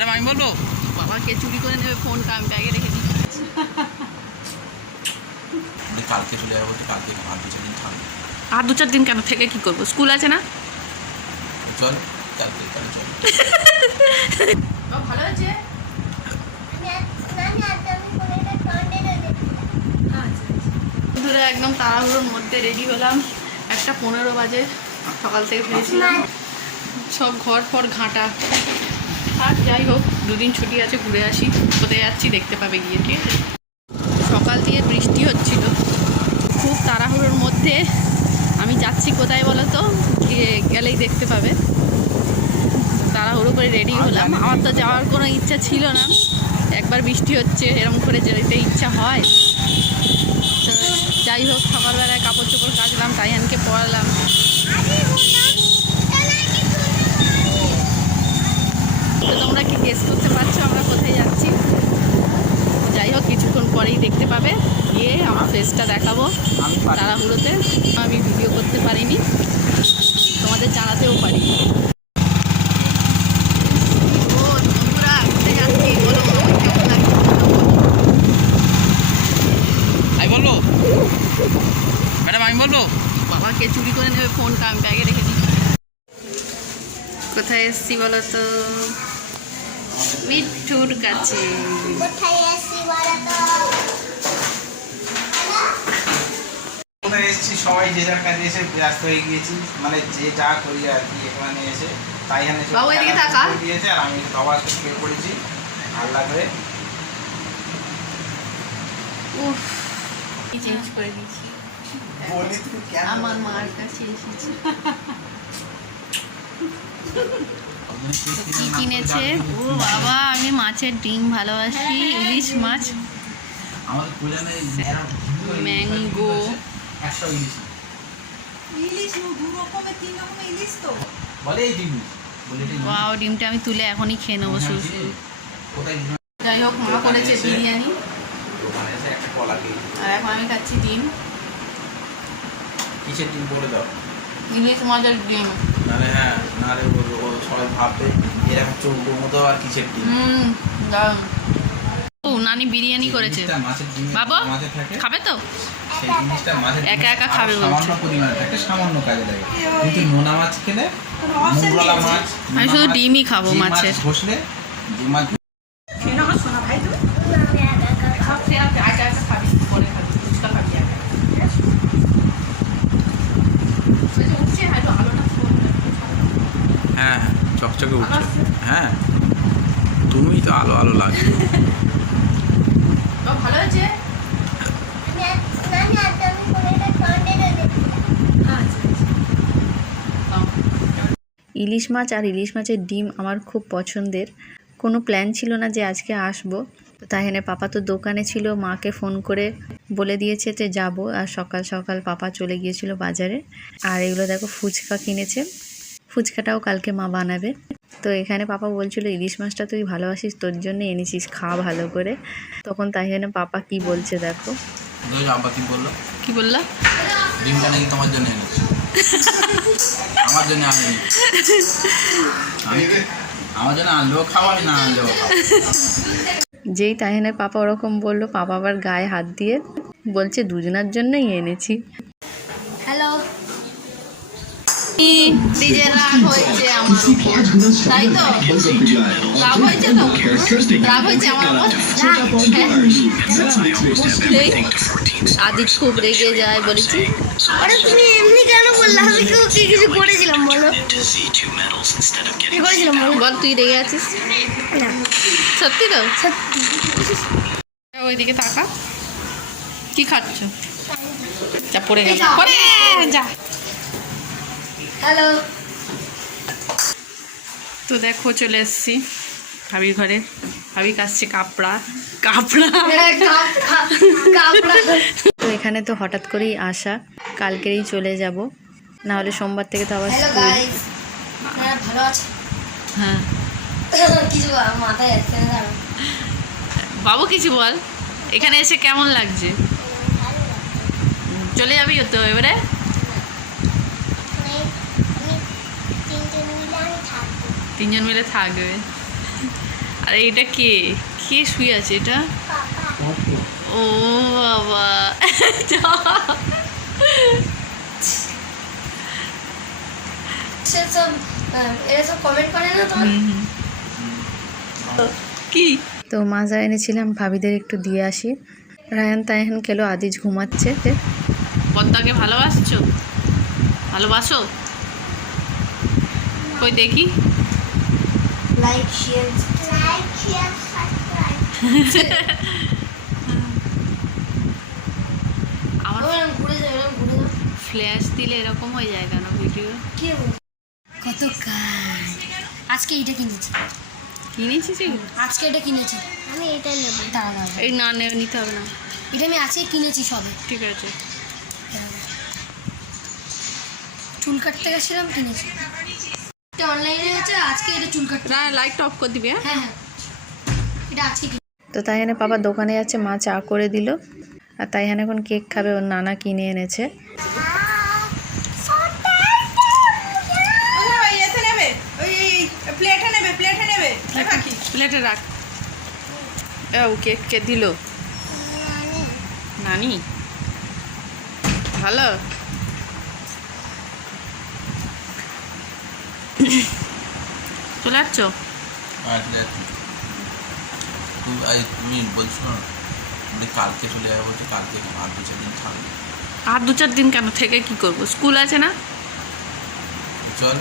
Madam আমি বলব বাবাকে চুরি করে নেবে ফোন আমি ব্যাগে রেখে আমি কালকে চলে যাব তো কালকে আর দু চার দিন থাকব আর দু চার দিন কেন? থেকে কি করব? স্কুল আছে না? চল কালকে তাহলে চল। ভালো আছে? বন্ধুরা একদম তাড়াহুড়োর মধ্যে রেডি হলাম। একটা পনেরো বাজে সকাল থেকে ফিরেছিলাম। সব ঘর ফর ঘাঁটা। আর যাই হোক দুদিন ছুটি আছে ঘুরে আসি। কোথায় যাচ্ছি দেখতে পাবে গিয়ে ঠিক আছে? সকাল দিয়ে বৃষ্টি হচ্ছিল। খুব তাড়াহুড়োর মধ্যে আমি যাচ্ছি কোথায় বলো তো? গিয়ে- গেলেই দেখতে পাবে। তাড়াহুড়ো করে রেডি হলাম। আমার তো যাওয়ার কোনো ইচ্ছা ছিল না। একবার বৃষ্টি হচ্ছে এরকম করে যেতে ইচ্ছা হয়। তো যাই হোক সকালবেলায় কাপড় চোপড় কাচলাম তাইয়ানকে পড়ালাম। তোমরা কি গেস করতে পারছ আমরা কোথায় যাচ্ছি। যাই হোক কিছুক্ষণ পরেই দেখতে পাবে। গিয়ে আমার ফেসটা দেখাবো। তাড়াহুড়োতে। আমি ভিডিও করতে পারিনি। তোমাদের জানাতেও পারি। ম্যাডাম আমি বলব। বাবাকে চুরি করে নেবে ফোনটা আমি ব্যাগে রেখে দিই কোথায় এসছি বলো তো? মিঠুর কাছে। এসেছি? সবাই যে যার কাজে এসে ব্যস্ত হয়ে গিয়েছি। মানে যে যা করি আর কি এখানে এসে তাই এখানে দিয়েছে আর আমি সবার শুয়ে পড়েছি। আল্লাহ করে। উফ চেঞ্জ করে দিয়েছি। আমার মার কাছে এসেছি। কি কিনেছে? ও বাবা আমি মাছের ডিম ভালোবাসি ইলিশ মাছ। ম্যাঙ্গো। ওয়াও ডিমটা আমি তুলে এখনই খেয়ে নেব শুধু ডিম? যাই হোক মা করেছে বিরিয়ানি। আর এখন আমি খাচ্ছি ডিম। কিসের ডিম বলে দাও। ইলিশ মাছের ডিম। নাহলে হ্যাঁ নাহলে সবাই ভাববে এরকম চৌকোর মতো আর কিসের ডিম? ও নানি বিরিয়ানি করেছে। বাবা খাবে তো? একা একা খাবে বলছে। সামান্য পরিমাণে থাকে সামান্য কাজে লাগে। কিন্তু নোনা মাছ খেলে মাছ। আমি শুধু ডিমই খাব মাছের। ঘষলে মাছ কেন আমার সোনা ভাই তুমি হ্যাঁ চকচকে উঠছে। হ্যাঁ তুমি তো আলো আলো লাগে ভালো আছে ইলিশ মাছ আর ইলিশ মাছের ডিম আমার খুব পছন্দের। কোনো প্ল্যান ছিল না যে আজকে আসব। তাই এনে পাপা তো দোকানে ছিল মাকে ফোন করে বলে দিয়েছে যে যাব। আর সকাল সকাল পাপা চলে গিয়েছিল বাজারে। আর এগুলো দেখো ফুচকা কিনেছে। ফুচকাটাও কালকে মা বানাবে। তো এখানে পাপা বলছিল ইলিশ মাছটা তুই ভালোবাসিস তোর জন্য এনেছিস খা ভালো করে। তখন তাই জন্য পাপা কি বলছে দেখো। কি বলল। কি বললা? ডিমটা নাকি তোমার জন্য এনেছি। আমার জন্য আমি আমার জন্য আনলেও আমি না আনলেও যেই তাহিনের পাপা ওরকম বলল পাপা আবার গায়ে হাত দিয়ে বলছে দুজনার জন্যই এনেছি। হ্যালো ডিজে রাগ হয়েছে আমার তাই তো? রাগ হয়েছে তো? রাগ হয়েছে আমার আদি খুব রেগে যায় বলেছি। আরে তুমি এমনি কেন বললে? আমি তো কি কিছু করেছিলাম বলো। কি করেছিলাম বলো? বল তুই রেগে আছিস? সত্যি তো? সত্যি। ওইদিকে তাকা। কি খাচ্ছ? যা পড়ে গেল। পড়ে যা। হ্যালো তো দেখো চলে এসেছি ভাবির ঘরে। ভাবি কাছে কাপড়া। কাপড়া? তো এখানে তো হঠাৎ করেই আসা। কালকেই চলে যাব। না হলে সোমবার থেকে তো আবার ভালো হ্যাঁ। কিছু মাথায় দাঁড়াও। বাবু কিছু বল। এখানে এসে কেমন লাগছে। চলে যাবি তো এবারে আমি- আমি তিনজন মিলে থাকব। আর এটা কে? কে শুয়ে আছে এটা? ও বাবা। কি? তো মাজা এনেছিলাম ভাবিদের একটু দিয়ে আসি। রায়ান তাইহান খেলো আদিজ ঘুমাচ্ছে। পদ্মাকে ভালোবাসছো? ভালোবাসো? কই দেখি। Like share like share subscribe flash দিলে এরকম হয়ে যায় কেন ভিডিও? কত কাজ আজকে এটা কিনেছি কিনেছিস আজকে এটা কিনেছি আমি এটা নেব দাঁড়া এই না নে- নিতে হবে না এটা আমি আজকে কিনেছি সবে ঠিক আছে। চুল কাটতে গেছিলাম কিনেছি এটা অনলাইনে আছে আজকে এটা চুল কাটতে লাইট অফ করে দিবি হ্যাঁ? হ্যাঁ হ্যাঁ। এটা আজকে। তো তাইহানে বাবা দোকানে যাচ্ছে মা চা করে দিল। আর তাইহান এখন কেক খাবে ওর নানা কিনে এনেছে। প্লেটে রাখ। ও কেক কে দিল? নানি। ভালো? চলে। তুই- আই- তুমি বলছো না কালকে চলে যাব বলছো কালকে আর দু চার দিন থাকবে। আর দু চার দিন কেন? থেকে কি করব? স্কুল আছে না? চল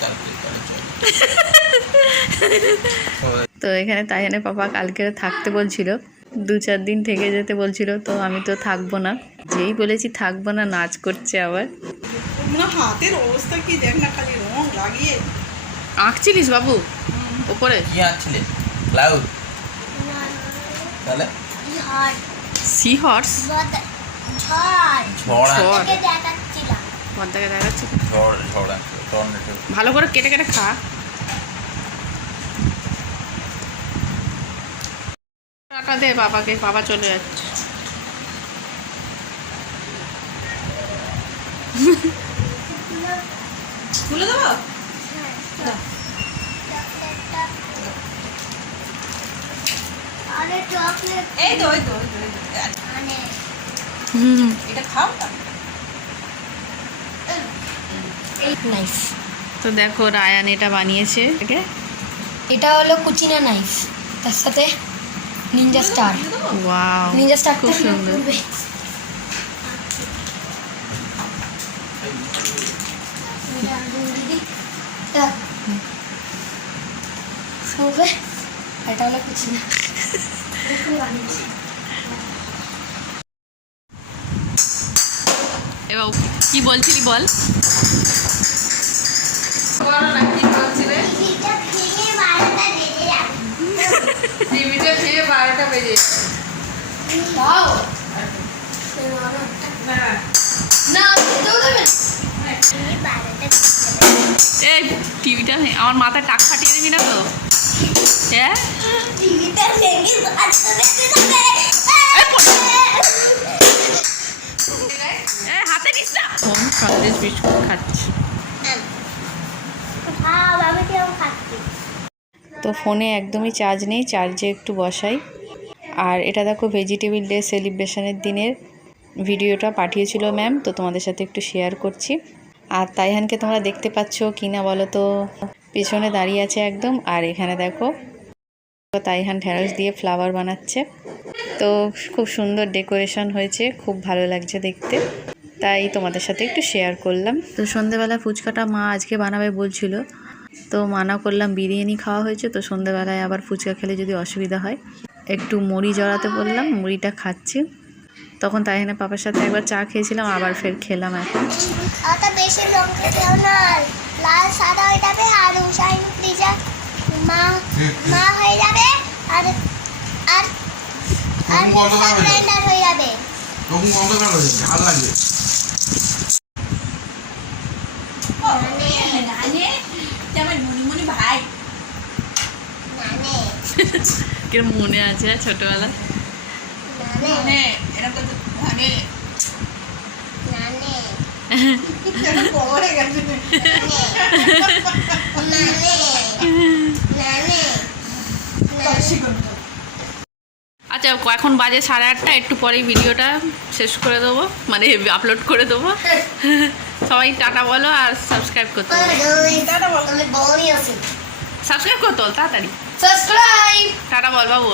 কালকে তাহলে চল। তো এখানে তাইহানে পাপা কালকে থাকতে বলছিল দু চার দিন থেকে যেতে বলছিল তো আমি তো থাকব না। যেই বলেছি থাকব না নাচ করছে আবার। না হাতের অবস্থা কি দেখ না খালি রং লাগিয়ে। আঁকছিলিস বাবু? ওপরে। কি আনছিলে ক্লাউড? তাহলে? সি হর্স ভালো করে কেটে কেটে খা। টাকা দে বাবাকে বাবা চলে যাচ্ছে। খুলে দেবো? এই তো ওই তো ওই তো, ওই তো। মানে হুম। এটা খাও নাইফ তো দেখো রায়ান এটা বানিয়েছে। এটা হলো কুচিনা নাইফ তার সাথে ninja star wow ninja star খুব সুন্দর। এটা হলো কুচিনা এবার কি বলছিলি বল? টিভিটা খেয়ে বারোটা বেজে না খেতেও দেবে এই, টিভিটা আমার মাথায় টাক ফাটিয়ে দিবি না তো? হ্যাঁ? হাতে বিস্কুট খাচ্ছি? তো ফোনে একদমই চার্জ নেই চার্জে একটু বসাই। আর এটা দেখো ভেজিটেবিল ডে সেলিব্রেশনের দিনের ভিডিওটা পাঠিয়েছিল ম্যাম তো তোমাদের সাথে একটু শেয়ার করছি। আর তাইহানকে তোমরা দেখতে পাচ্ছ কি না বলো তো? পেছনে দাঁড়িয়ে আছে একদম, আর এখানে দেখো তাইহান ঢেঁড়স দিয়ে ফ্লাওয়ার বানাচ্ছে। তো খুব সুন্দর ডেকোরেশন হয়েছে, খুব ভালো লাগছে দেখতে। তাই তোমাদের সাথে একটু শেয়ার করলাম। তো সন্ধেবেলা ফুচকাটা মা আজকে বানাবে বলছিল। তো মানা করলাম বিরিয়ানি খাওয়া হয়েছে, তো সন্ধেবেলায় আবার ফুচকা খেলে যদি অসুবিধা হয়, একটু মুড়ি জড়াতে বললাম, মুড়িটা খাচ্ছি। তখন তাই এখানে পাপার সাথে একবার চা খেয়েছিলাম আবার ফের খেলাম এখন। বেশি লঙ্কা দেও না লাল সাদা হয়ে যাবে আর উষাইন প্লিজা মা মা হয়ে যাবে আর আর আর। ব্লেন্ডার হয়ে যাবে। ঝাল লাগবে। কিরম মনে আছে ছোটবেলা মানে তো মানে হয়ে আচ্ছা এখন বাজে সাড়ে আটটা একটু পরেই ভিডিওটা শেষ করে দেবো মানে আপলোড করে দেবো সবাই টাটা বলো আর সাবস্ক্রাইব করতে সাবস্ক্রাইব করতে বল তাড়াতাড়ি সাবস্ক্রাইব টাটা বল বাবু